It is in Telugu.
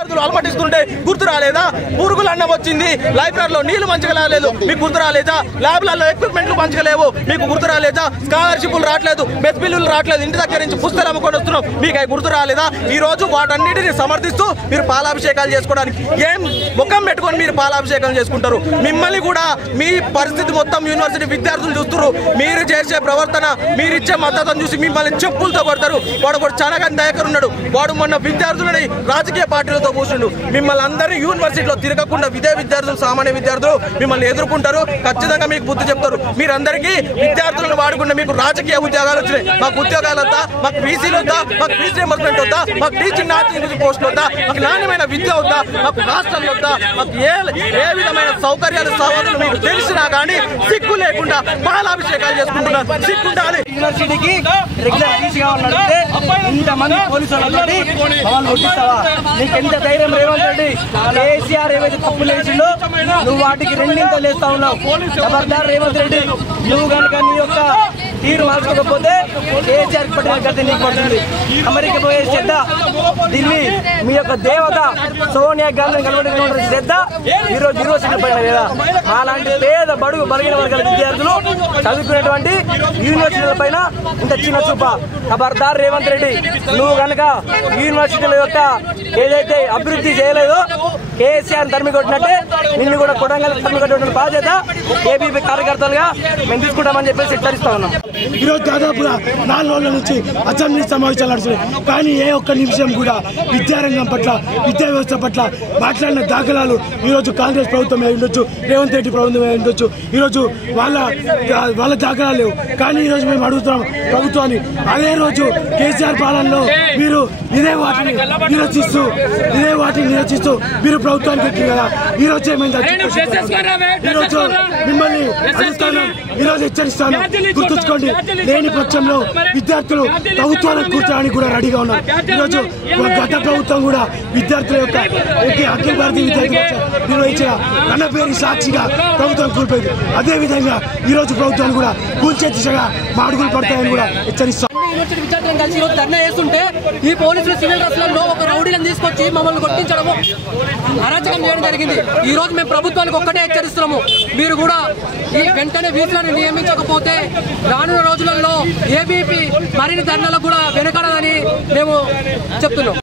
అలమటిస్తుంటే గుర్తు రాలేదా? పురుగుల అన్నం వచ్చింది, లైబ్రరీలో నీళ్లు మంచిగా రాలేదు, మీకు గుర్తు రాలేదా? ల్యాబ్లలో ఎక్విప్మెంట్లు మంచిగా లేవు, మీకు గుర్తు రాలేదా? స్కాలర్షిప్లు రావట్లేదు, మెస్ బిల్లులు రావట్లేదు, ఇంటి దగ్గర నుంచి పుస్తకాలు అమ్ముకొని వస్తున్నాం, మీకు అవి గుర్తు రాలేదా? ఈ రోజు వాటన్నిటిని సమర్థిస్తూ మీరు పాలాభిషేకాలు చేసుకోవడానికి ఏం ముఖం పెట్టుకొని మీరు పాలాభిషేకాలు చేసుకుంటారు? మిమ్మల్ని కూడా మీ పరిస్థితి మొత్తం యూనివర్సిటీ విద్యార్థులు చూస్తున్నారు. మీరు చేసే ప్రవర్తన, మీరిచ్చే మద్దతును చూసి మిమ్మల్ని చెప్పులతో కొడతారు. వాడు కూడా చనగని దయకర్ ఉన్నాడు, వాడు మొన్న విద్యార్థులని రాజకీయ పార్టీలతో కూర్చుండు. మిమ్మల్ని అందరూ యూనివర్సిటీలో తిరగకుండా విద్యార్థులు, సామాన్య విద్యార్థులు మిమ్మల్ని ఎదుర్కొంటారు. ఖచ్చితంగా మీకు బుద్ధి చెప్తారు. మీరందరికీ విద్యార్థులను వాడుకుంటే మీకు రాజకీయ ఉద్యోగాలు వచ్చినాయి, మాకు ఉద్యోగాలు వద్దా, మాకు బీసీలు వద్దా, మాకు ఫీజు రియంబర్స్మెంట్ వద్దా, మాకు టీచింగ్ పోస్టులు వద్దా, మాకు నాణ్యమైన విద్య వద్దా, మాకు హాస్టల్ వద్దా, మాకు ఏ విధమైన సౌకర్యాలు సవతులు మీకు తెలిసినా కానీ సిగ్గు లేకుండా పాలాభిషేకాలు చేసుకుంటున్నారు. సిగ్గుండాలి. యూనివర్సిటీకి రెగ్యులర్ టీసీ కావాలంటే ఇంతమంది పోలీసులు నీకు ఎంత ధైర్యం రేవంత్ రెడ్డి? కేసీఆర్ ఏవైతే తప్పులు వేసిండో నువ్వు వాటికి రెండింత లేస్తా ఉన్నావు. ఖబర్దార్ రేవంత్ రెడ్డి, నువ్వు కనుక నీ యొక్క తీరు మార్చుకోకపోతే కేసీఆర్ పట్టిన గతి నీకు పడుతుంది. అమెరికా పోయే శ్రద్ధ, ఢిల్లీ మీ యొక్క దేవత సోనియా గాంధీని కలవడానికి శ్రద్ధ ఈరోజు యూనివర్సిటీ పైన లేదా? అలాంటి పేద బడుగు బలహీన వర్గాల విద్యార్థులు చదువుకునేటువంటి యూనివర్సిటీల పైన ఇంత చిన్న చూప. ఖబర్దార్ రేవంత్ రెడ్డి, నువ్వు కనుక యూనివర్సిటీల యొక్క ఏదైతే అభివృద్ధి చేయలేదో కేసీఆర్ తరిమి కొట్టినట్టే నిన్ను కూడా కొడంగల్ తరిమి కొట్టిన బాధ్యత ఏబీపీ కార్యకర్తలుగా మేము తీసుకుంటామని చెప్పేసి హెచ్చరిస్తా ఉన్నాం. ఈరోజు దాదాపుగా 4 రోజుల నుంచి అసెంబ్లీ సమావేశాలు నడుస్తున్నాయి, కానీ ఏ ఒక్క నిమిషం కూడా విద్యారంగం పట్ల, విద్యా వ్యవస్థ పట్ల మాట్లాడిన దాఖలాలు ఈరోజు కాంగ్రెస్ ప్రభుత్వం ఉండొచ్చు, రేవంత్ రెడ్డి ప్రభుత్వం ఉండొచ్చు, ఈరోజు వాళ్ళ దాఖలాలు లేవు. కానీ ఈరోజు మేము అడుగుతున్నాం ప్రభుత్వాన్ని, అదే రోజు కేసీఆర్ పాలనలో మీరు ఇదే వాటిని నిరసిస్తూ మీరు ప్రభుత్వానికి ఎక్కి కదా ఈరోజు ఏమైంది? ఈరోజు మిమ్మల్ని అడుగుతాను, ఈరోజు హెచ్చరిస్తాను, గుర్తుంచుకోండి. లేని పక్షంలో విద్యార్థులు ప్రభుత్వాలకు కూర్చోడానికి కూడా రెడీగా ఉన్నారు. ఈరోజు గత ప్రభుత్వం కూడా విద్యార్థుల యొక్క అఖిల భారతీయ విద్యార్థి నిర్వహించిన రణపేరి సాక్షిగా ప్రభుత్వం కూలిపోయింది. అదేవిధంగా ఈరోజు ప్రభుత్వాన్ని కూడా కూల్చే దిశగా మా అడుగులు పడతాయని కూడా హెచ్చరిస్తాం. యూనివర్సిటీ విద్యార్థులను కలిసి ఈరోజు ధర్నా చేస్తుంటే ఈ పోలీసులు సివిల్ డ్రెస్లలో ఒక రౌడీలను తీసుకొచ్చి మమ్మల్ని కొట్టించడము, అరాచకం చేయడం జరిగింది. ఈ రోజు మేము ప్రభుత్వానికి ఒక్కటే హెచ్చరిస్తున్నాము, మీరు కూడా ఈ వెంటనే వీసులను నియమించకపోతే రానున్న రోజులలో ఏబీపీ మరిన్ని ధర్నాలకు కూడా వెనకడదని మేము చెప్తున్నాం.